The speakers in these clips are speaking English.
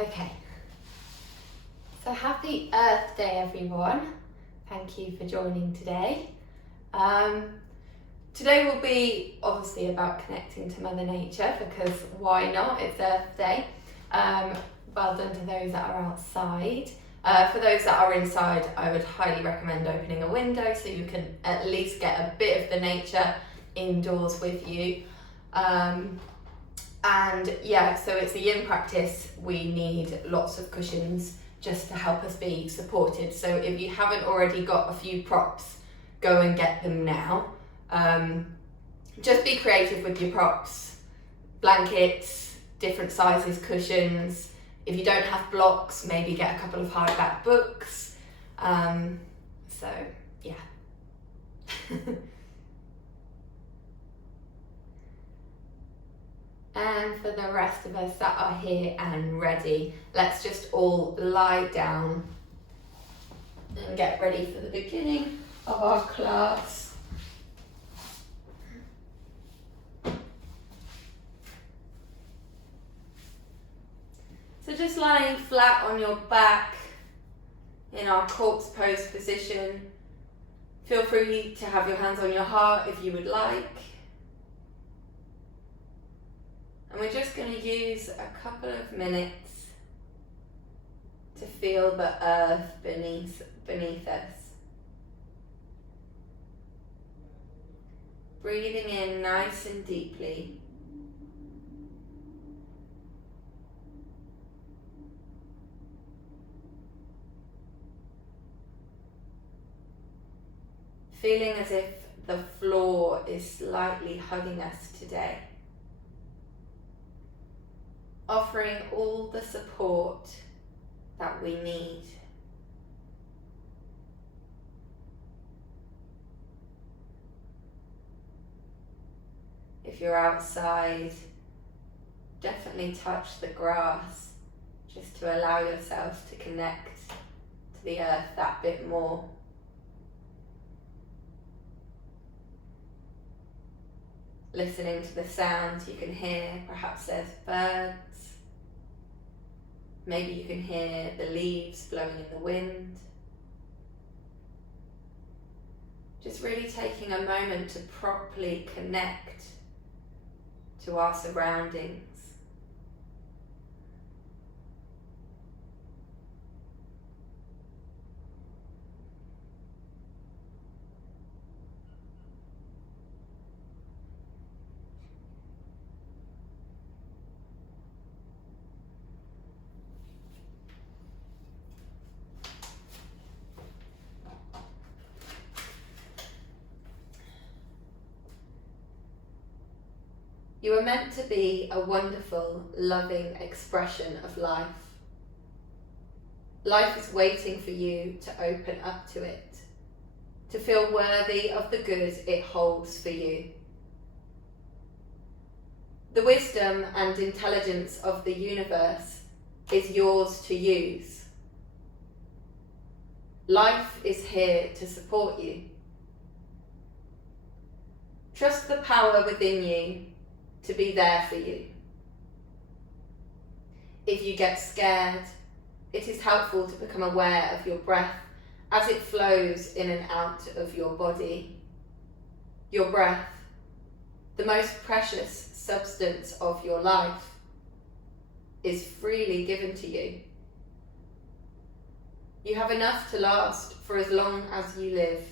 Okay, so happy Earth Day everyone. Thank you for joining today. Today will be obviously about connecting to Mother Nature, because why not? It's Earth Day. Well done to those that are outside. For those that are inside, I would highly recommend opening a window so you can at least get a bit of the nature indoors with you. And yeah, so it's a yin practice. We need lots of cushions just to help us be supported. So if you haven't already got a few props, go and get them now. Just be creative with your props. Blankets, different sizes, cushions. If you don't have blocks, maybe get a couple of hardback books. So yeah. And for the rest of us that are here and ready, let's just all lie down and get ready for the beginning of our class. So just lying flat on your back in our corpse pose position. Feel free to have your hands on your heart if you would like. And we're just going to use a couple of minutes to feel the earth beneath us. Breathing in nice and deeply. Feeling as if the floor is slightly hugging us today. Offering all the support that we need. If you're outside, definitely touch the grass just to allow yourself to connect to the earth that bit more. Listening to the sounds you can hear, perhaps there's birds. Maybe you can hear the leaves blowing in the wind. Just really taking a moment to properly connect to our surroundings. You are meant to be a wonderful, loving expression of life. Life is waiting for you to open up to it, to feel worthy of the good it holds for you. The wisdom and intelligence of the universe is yours to use. Life is here to support you. Trust the power within you to be there for you. If you get scared, it is helpful to become aware of your breath as it flows in and out of your body. Your breath, the most precious substance of your life, is freely given to you. You have enough to last for as long as you live.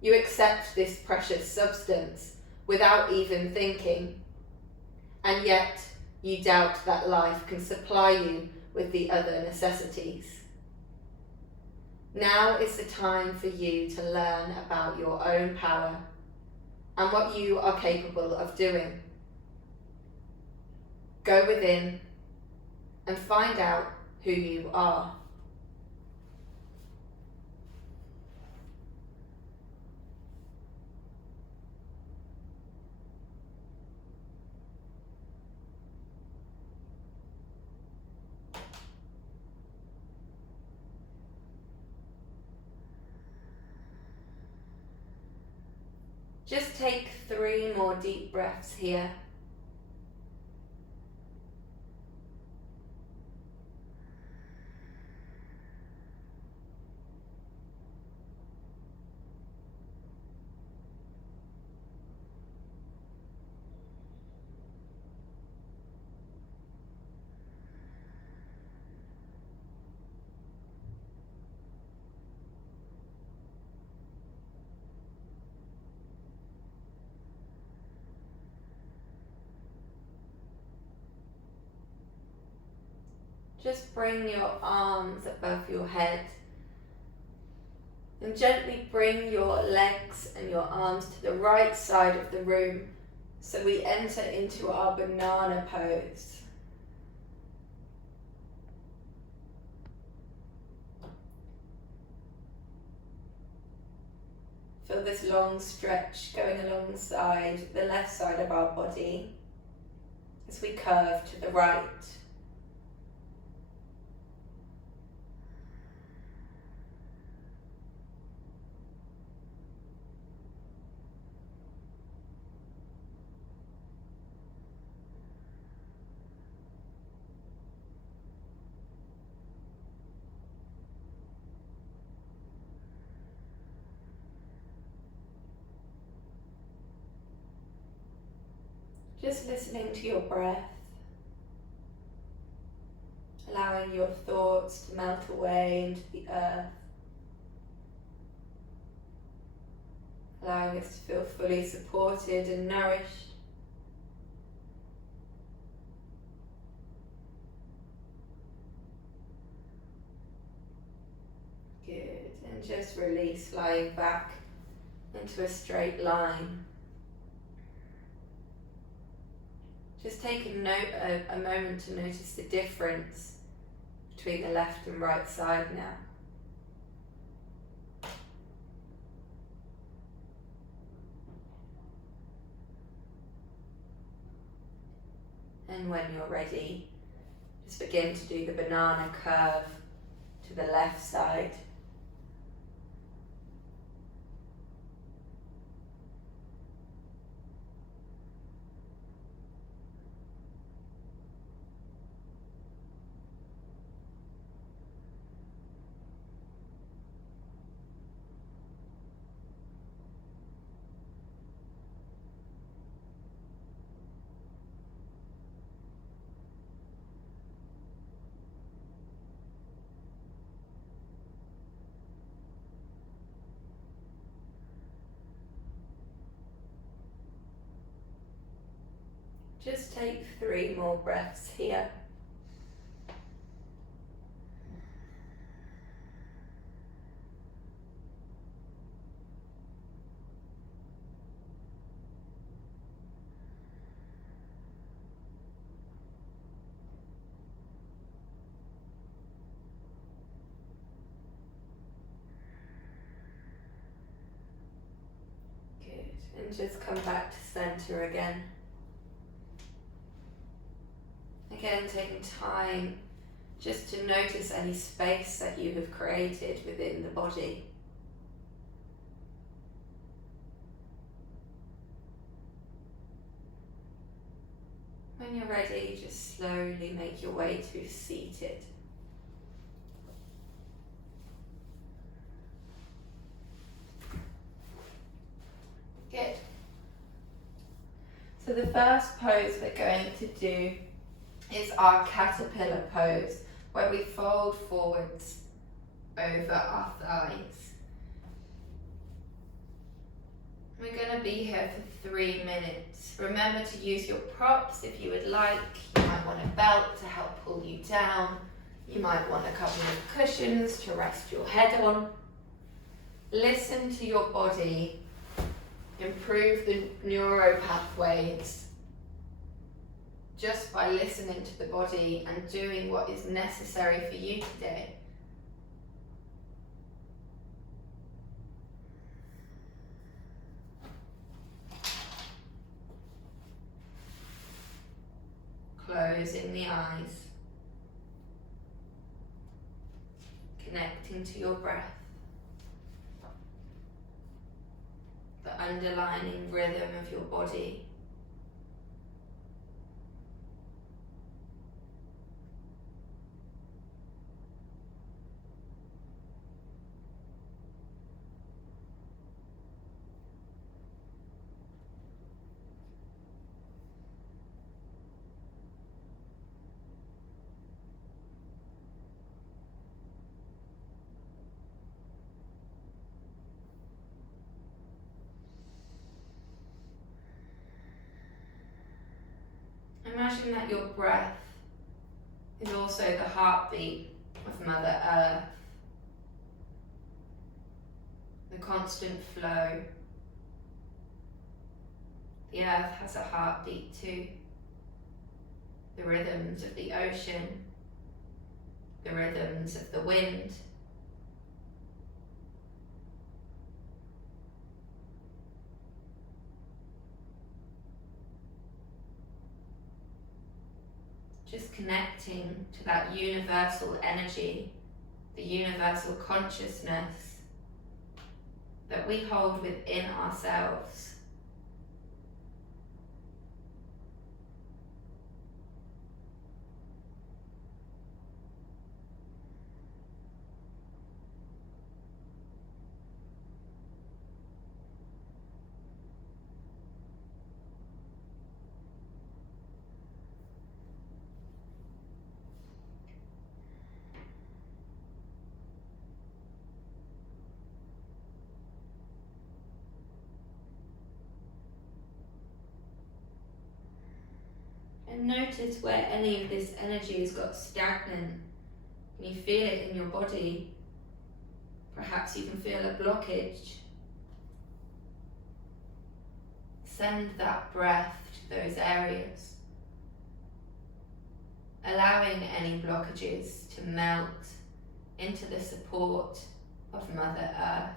You accept this precious substance without even thinking, and yet you doubt that life can supply you with the other necessities. Now is the time for you to learn about your own power and what you are capable of doing. Go within and find out who you are. Just take 3 more deep breaths here. just bring your arms above your head and gently bring your legs and your arms to the right side of the room so we enter into our banana pose. Feel this long stretch going alongside the left side of our body as we curve to the right. Just listening to your breath, allowing your thoughts to melt away into the earth, allowing us to feel fully supported and nourished. Good, and just release, lying back into a straight line. Just take a moment to notice the difference between the left and right side now. And when you're ready, just begin to do the banana curve to the left side. Just take 3 more breaths here. Good, and just come back to center again. Again, taking time just to notice any space that you have created within the body. When you're ready, just slowly make your way to seated. Good. So the first pose we're going to do is our caterpillar pose, where we fold forwards over our thighs. We're going to be here for 3 minutes. Remember to use your props if you would like. You might want a belt to help pull you down. You might want a couple of cushions to rest your head on. Listen to your body. Improve the neuro pathways just by listening to the body and doing what is necessary for you today. Closing the eyes, connecting to your breath, the underlying rhythm of your body. Imagine that your breath is also the heartbeat of Mother Earth, the constant flow. The earth has a heartbeat too. The rhythms of the ocean, the rhythms of the wind. Just connecting to that universal energy, the universal consciousness that we hold within ourselves. And notice where any of this energy has got stagnant. Can you feel it in your body? Perhaps you can feel a blockage. Send that breath to those areas, allowing any blockages to melt into the support of Mother Earth.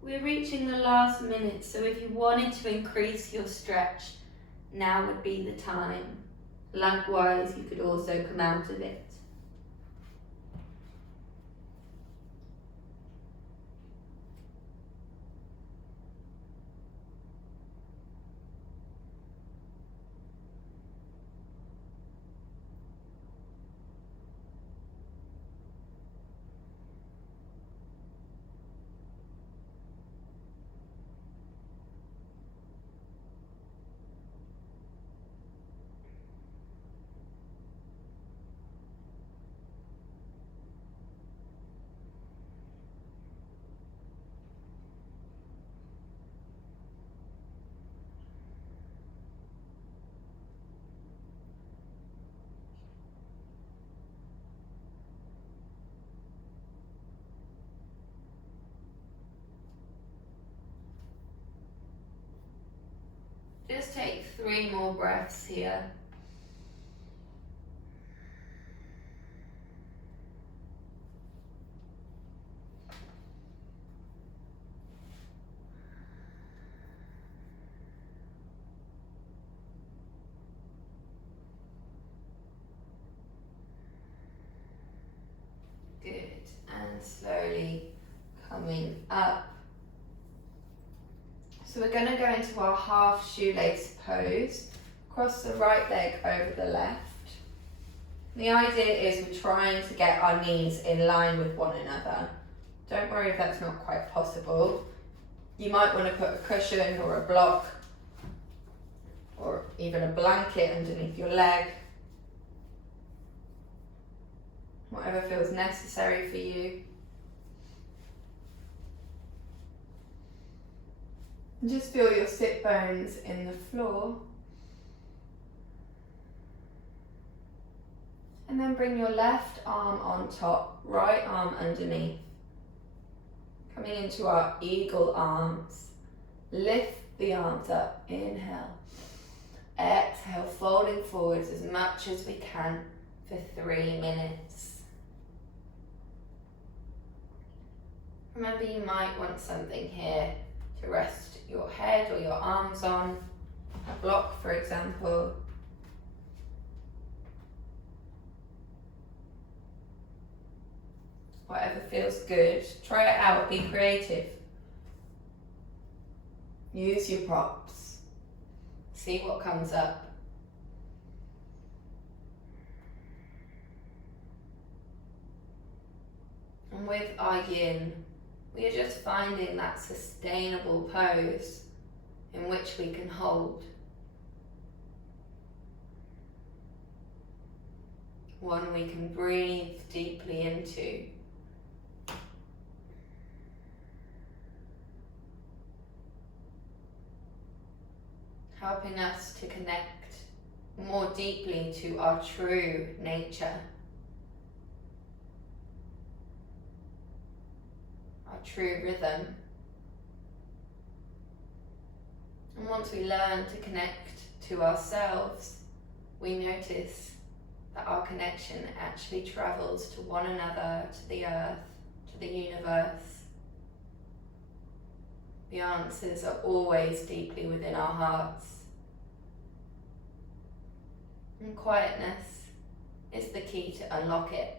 We're reaching the last minute, so if you wanted to increase your stretch, now would be the time. Likewise, you could also come out of it. Just take 3 more breaths here. Good, and slowly coming up. So we're going to go into our half shoelace pose. Cross the right leg over the left. The idea is we're trying to get our knees in line with one another. Don't worry if that's not quite possible. You might want to put a cushion or a block or even a blanket underneath your leg. Whatever feels necessary for you. And just feel your sit bones in the floor. And then bring your left arm on top, right arm underneath. Coming into our eagle arms. Lift the arms up, inhale. Exhale, folding forwards as much as we can for 3 minutes. Remember, you might want something here to rest your head or your arms on, a block for example. Whatever feels good, try it out, be creative. Use your props, see what comes up. And with our yin, We are just finding that sustainable pose in which we can hold. One we can breathe deeply into. Helping us to connect more deeply to our true nature. Our true rhythm. And once we learn to connect to ourselves, we notice that our connection actually travels to one another, to the earth, to the universe. The answers are always deeply within our hearts. And quietness is the key to unlock it.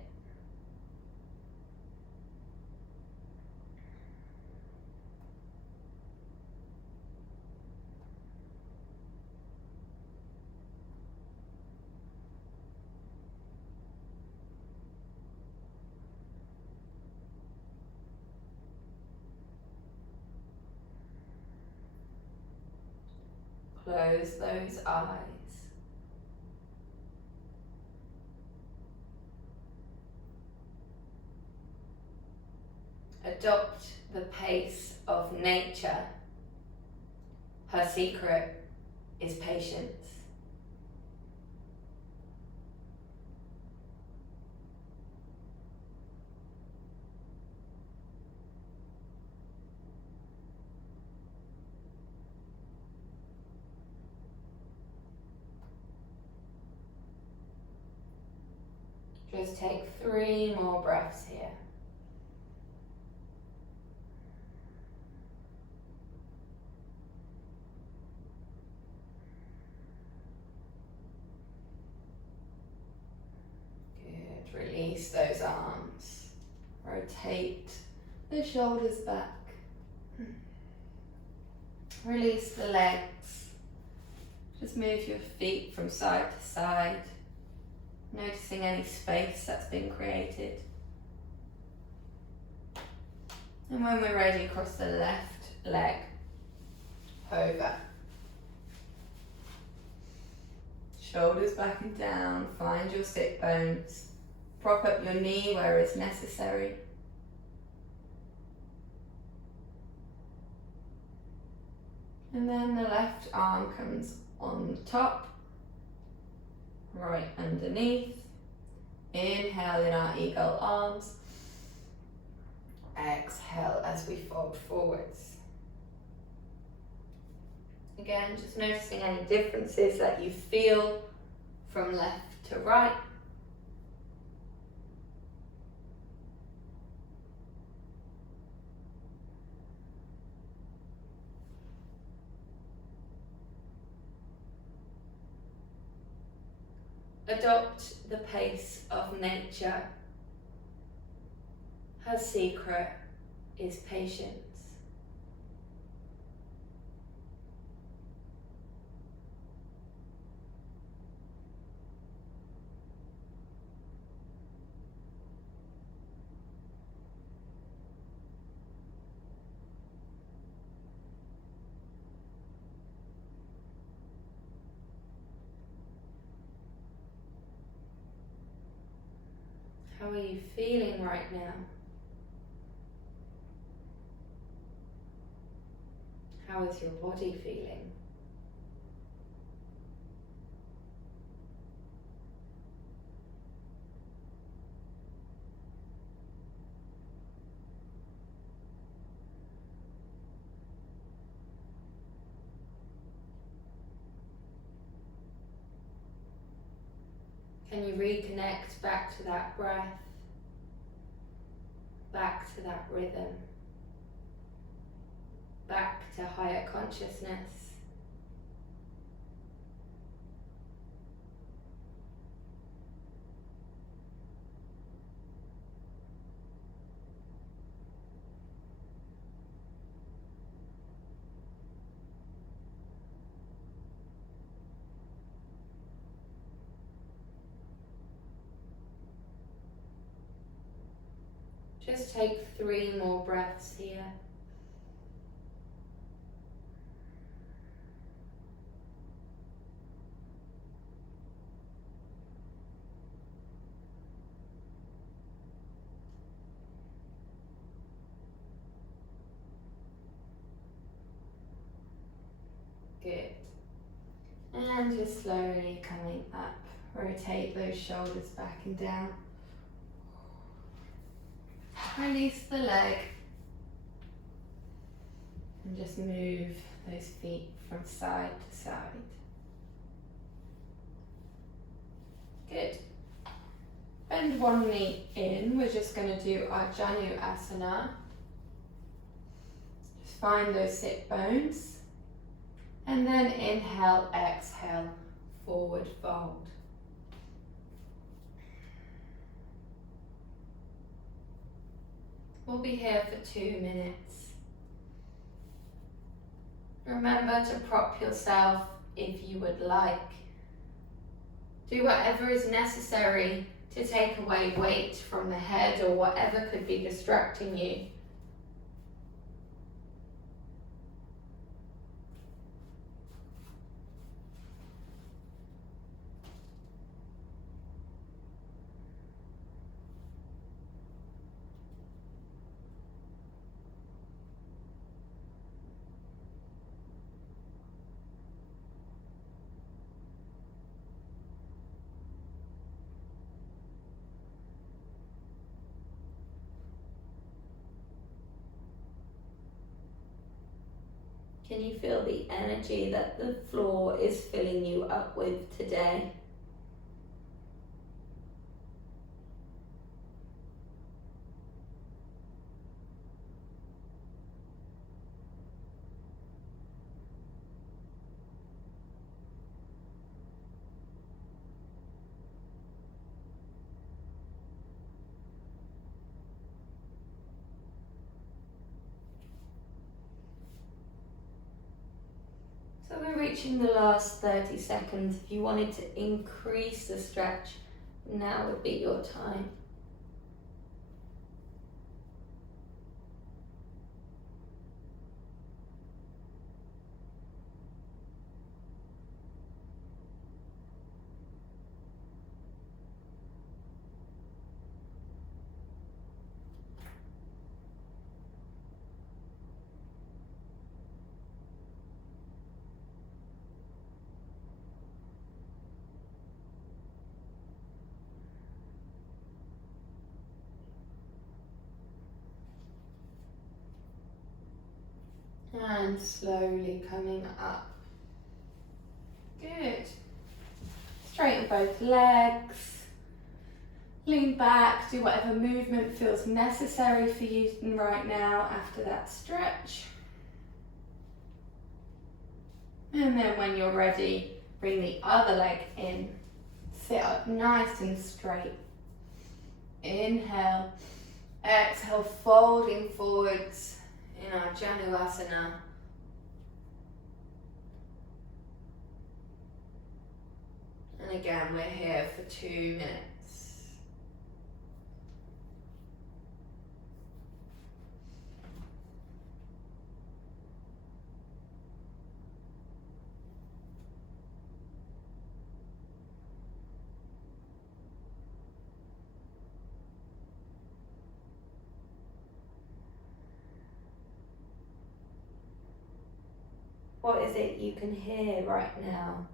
Close those eyes. Adopt the pace of nature. Her secret is patience. Just take 3 more breaths here. Good. Release those arms. Rotate the shoulders back. Release the legs. Just move your feet from side to side. Noticing any space that's been created. And when we're ready, cross the left leg over. Shoulders back and down, find your sit bones. Prop up your knee where it's necessary. And then the left arm comes on top. Right underneath. Inhale in our eagle arms. Exhale as we fold forwards. Again, just noticing any differences that you feel from left to right. Adopt the pace of nature. Her secret is patience. How are you feeling right now? How is your body feeling? Can you reconnect back to that breath, back to that rhythm, back to higher consciousness? Just take 3 more breaths here. Good. And just slowly coming up. Rotate those shoulders back and down. Release the leg. And just move those feet from side to side. Good. Bend one knee in. We're just going to do our Janu Asana. Just find those sit bones. And then inhale, exhale, forward fold. We'll be here for 2 minutes. Remember to prop yourself if you would like. Do whatever is necessary to take away weight from the head or whatever could be distracting you. Can you feel the energy that the floor is filling you up with today? So we're reaching the last 30 seconds. If you wanted to increase the stretch, now would be your time. And slowly coming up. Good. Straighten both legs. Lean back, do whatever movement feels necessary for you right now after that stretch. And then when you're ready, bring the other leg in. Sit up nice and straight. Inhale. Exhale, folding forwards in our Janu Asana. And again, we're here for 2 minutes. What is it you can hear right now?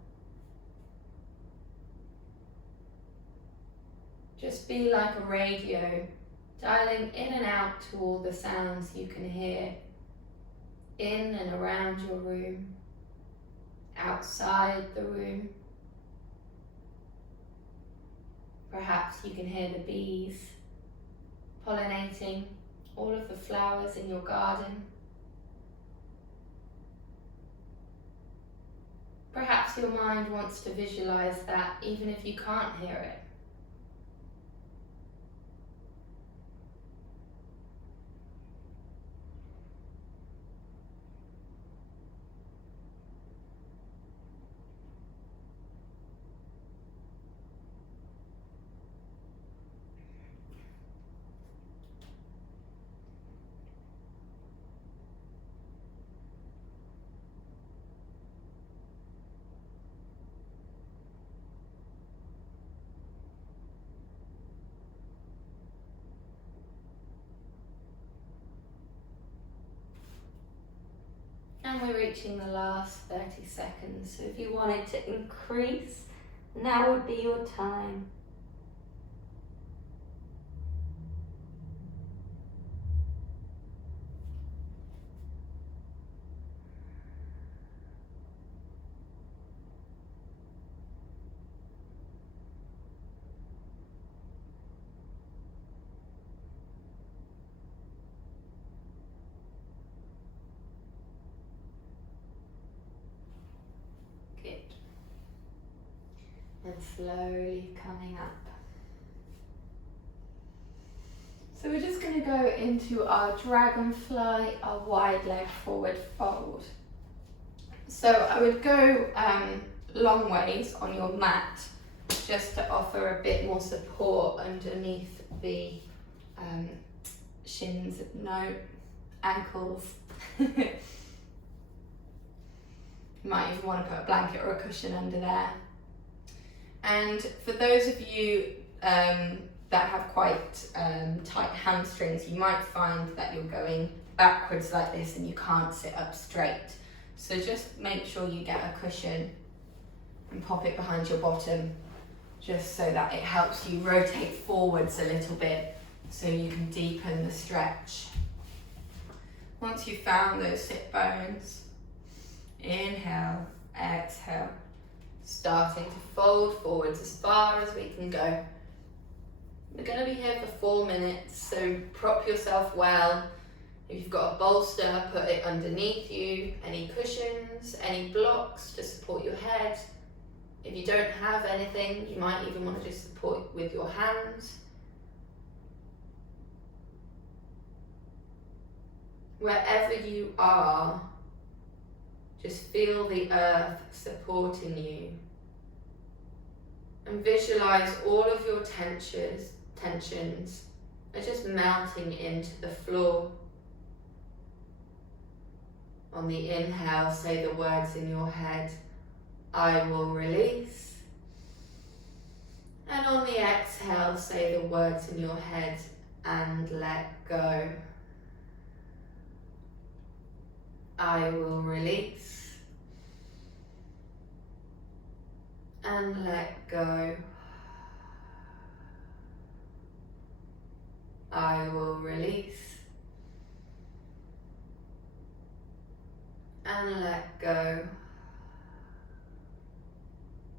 Just be like a radio, dialing in and out to all the sounds you can hear, in and around your room, outside the room. Perhaps you can hear the bees pollinating all of the flowers in your garden. Perhaps your mind wants to visualize that even if you can't hear it. And we're reaching the last 30 seconds, so if you wanted to increase, now would be your time. Good. And slowly coming up. So we're just going to go into our dragonfly, our wide leg forward fold. So I would go long ways on your mat just to offer a bit more support underneath the shins, no, ankles. You might even want to put a blanket or a cushion under there. And for those of you that have quite tight hamstrings, you might find that you're going backwards like this and you can't sit up straight. So just make sure you get a cushion and pop it behind your bottom, just so that it helps you rotate forwards a little bit so you can deepen the stretch. Once you've found those sit bones, inhale, exhale, starting to fold forwards as far as we can go. We're going to be here for 4 minutes, so prop yourself well. If you've got a bolster, put it underneath you. Any cushions, any blocks to support your head. If you don't have anything, you might even want to just support with your hands. Wherever you are, just feel the earth supporting you. And visualize all of your tensions are just melting into the floor. On the inhale, say the words in your head, I will release. And on the exhale, say the words in your head, and let go. I will release. And let go. I will release. And let go.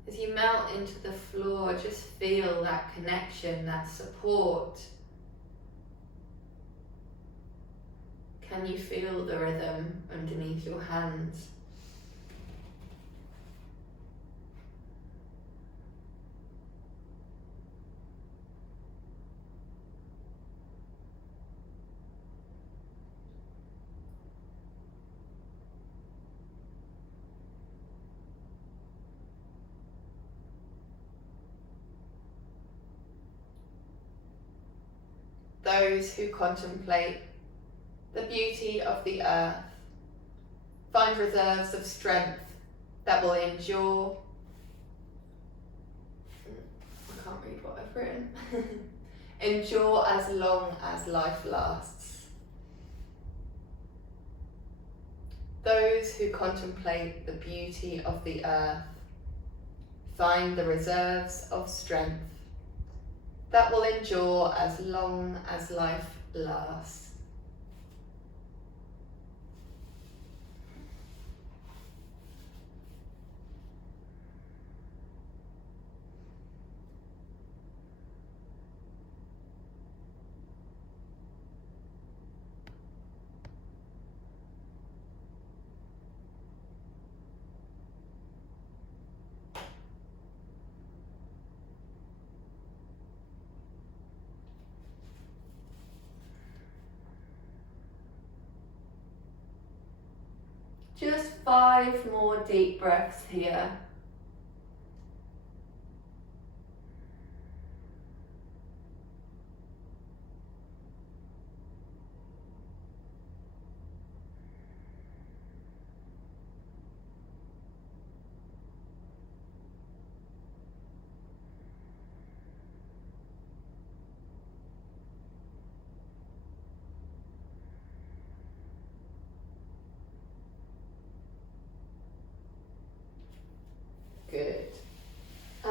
As you melt into the floor, just feel that connection, that support. Can you feel the rhythm underneath your hands? Those who contemplate the beauty of the earth find reserves of strength that will endure. I can't read what I've written. Endure as long as life lasts. Those who contemplate the beauty of the earth find the reserves of strength that will endure as long as life lasts. Just 5 more deep breaths here.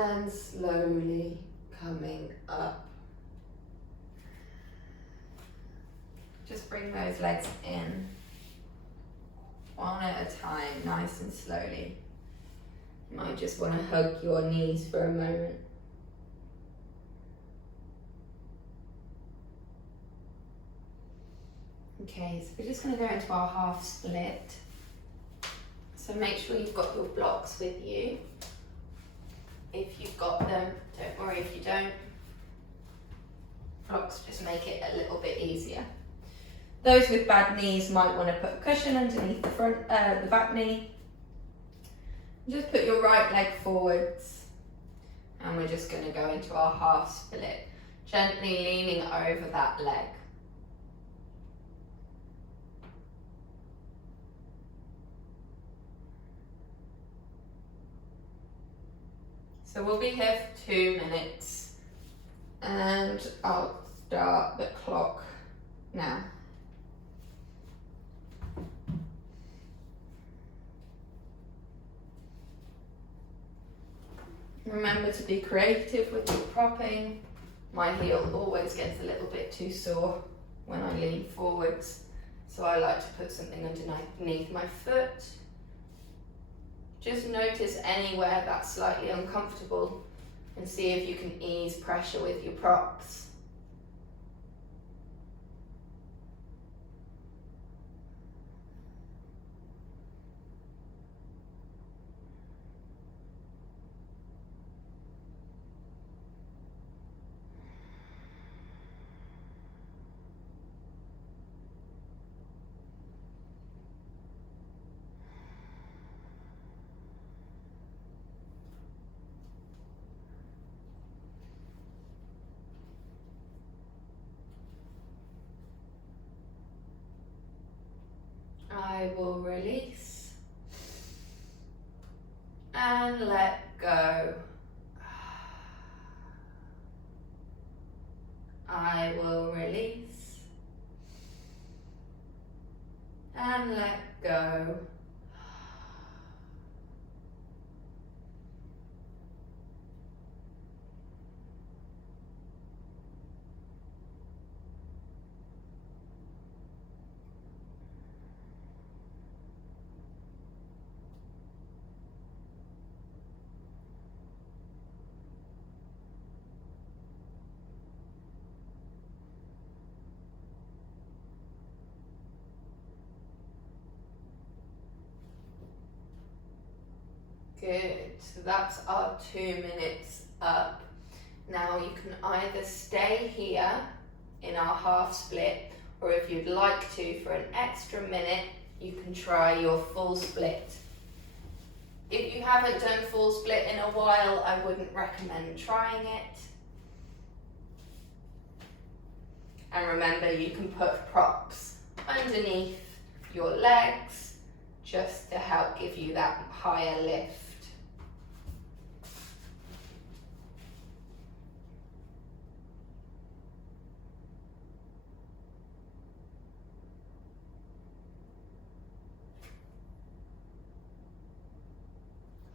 And slowly coming up. Just bring those legs in, one at a time, nice and slowly. You might just want to hug your knees for a moment. Okay, so we're just going to go into our half split. So make sure you've got your blocks with you. If you've got them, don't worry if you don't. Blocks just make it a little bit easier. Those with bad knees might want to put a cushion underneath the back knee. Just put your right leg forwards, and we're just going to go into our half split, gently leaning over that leg. So we'll be here for 2 minutes, and I'll start the clock now. Remember to be creative with your propping. My heel always gets a little bit too sore when I lean forwards, so I like to put something underneath my foot. Just notice anywhere that's slightly uncomfortable and see if you can ease pressure with your props. I will release and let go. I will release and let go. Good, so that's our 2 minutes up. Now you can either stay here in our half split, or if you'd like to, for an extra minute, you can try your full split. If you haven't done full split in a while, I wouldn't recommend trying it. And remember, you can put props underneath your legs just to help give you that higher lift.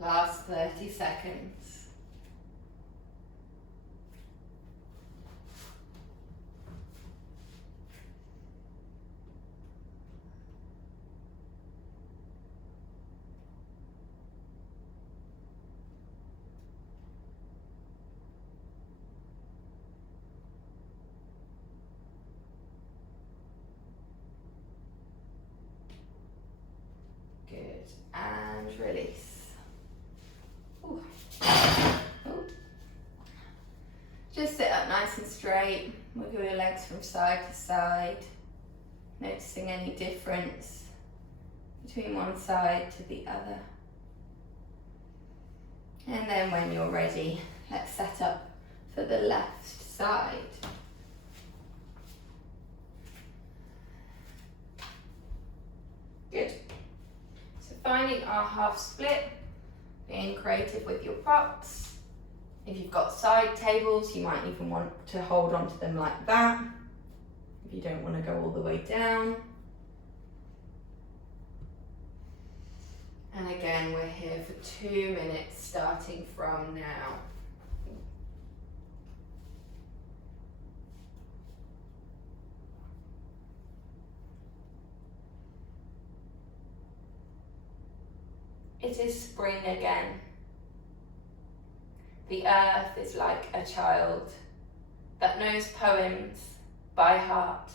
Last 30 seconds. Good, and release. Ooh. Ooh. Just sit up nice and straight, wiggle your legs from side to side, noticing any difference between one side to the other. And then when you're ready, let's set up for the left side. Good. So finding our half split, being creative with your props. If you've got side tables, you might even want to hold onto them like that, if you don't want to go all the way down. And again, we're here for 2 minutes starting from now. It is spring again. The earth is like a child that knows poems by heart.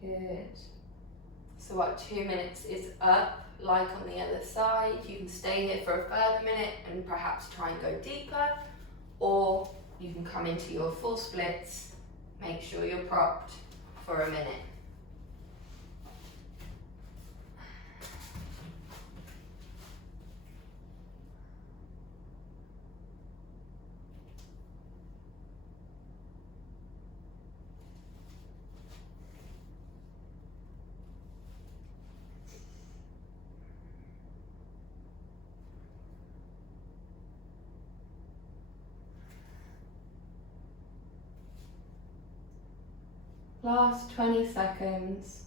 Good. So our 2 minutes is up, like on the other side. You can stay here for a further minute and perhaps try and go deeper, or you can come into your full splits. Make sure you're propped for a minute. Last 20 seconds.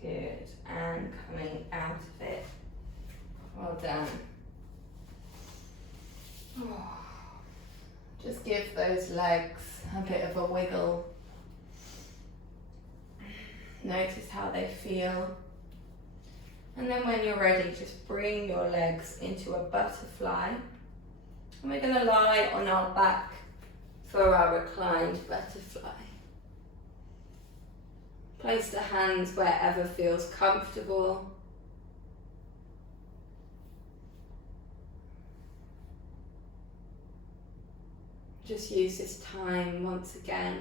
Good, and coming out of it. Well done. Just give those legs a bit of a wiggle. Notice how they feel. And then when you're ready, just bring your legs into a butterfly. And we're going to lie on our back for our reclined butterfly. Place the hands wherever feels comfortable. Just use this time once again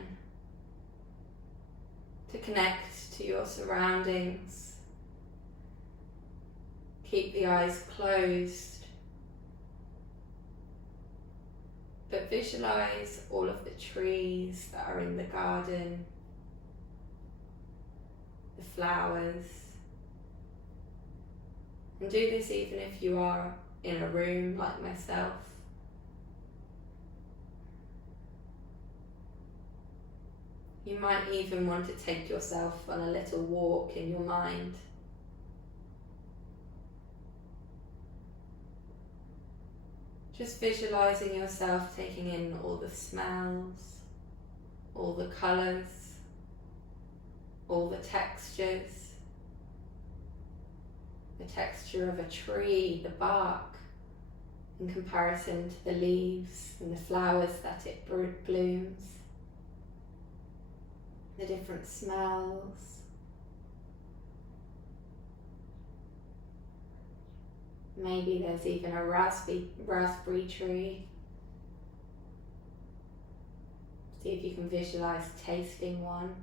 to connect to your surroundings. Keep the eyes closed, but visualize all of the trees that are in the garden, the flowers, and do this even if you are in a room like myself. You might even want to take yourself on a little walk in your mind. Just visualizing yourself taking in all the smells, all the colours, all the textures, the texture of a tree, the bark, in comparison to the leaves and the flowers that it blooms. The different smells. Maybe there's even a raspberry tree. See if you can visualize tasting one.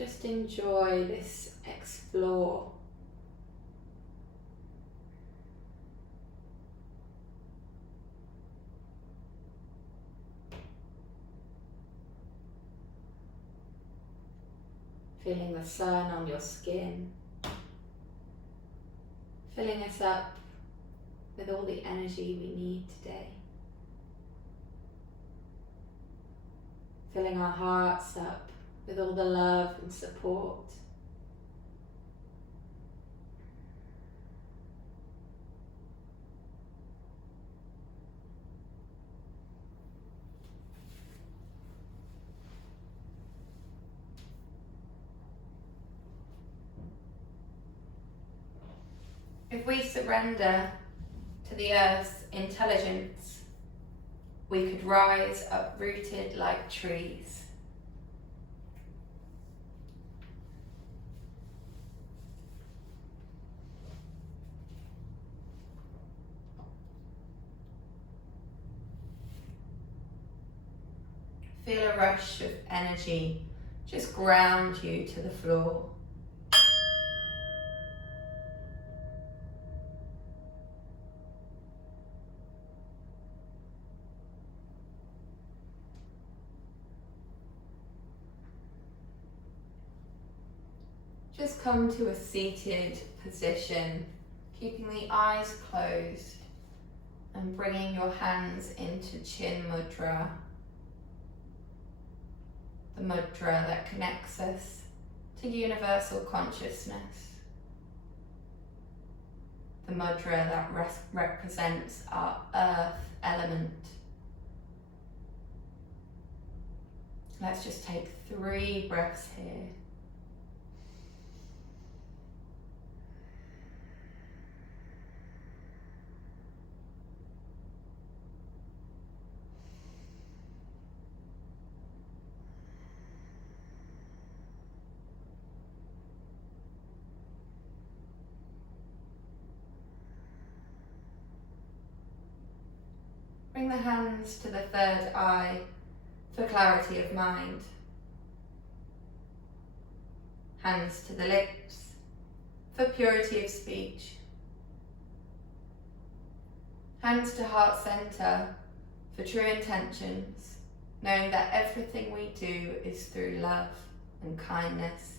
Just enjoy this explore. Feeling the sun on your skin, filling us up with all the energy we need today. Filling our hearts up with all the love and support. If we surrender to the earth's intelligence, we could rise uprooted like trees. Feel a rush of energy just ground you to the floor. Just come to a seated position, keeping the eyes closed and bringing your hands into Chin Mudra, the mudra that connects us to universal consciousness, the mudra that represents our earth element. Let's just take 3 breaths here. Bring the hands to the 3rd eye for clarity of mind. Hands to the lips for purity of speech. Hands to heart center for true intentions, knowing that everything we do is through love and kindness.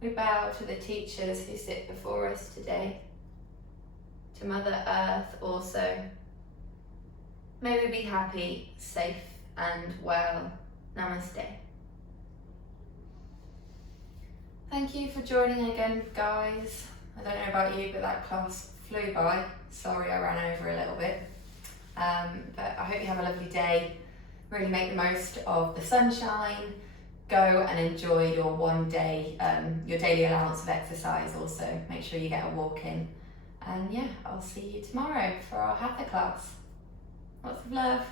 We bow to the teachers who sit before us today, to Mother Earth also. May we be happy, safe and well. Namaste. Thank you for joining again, guys. I don't know about you, but that class flew by. Sorry I ran over a little bit. But I hope you have a lovely day. Really make the most of the sunshine. Go and enjoy your one day, your daily allowance of exercise also. Make sure you get a walk in. And yeah, I'll see you tomorrow for our Hatha class. Lots of love.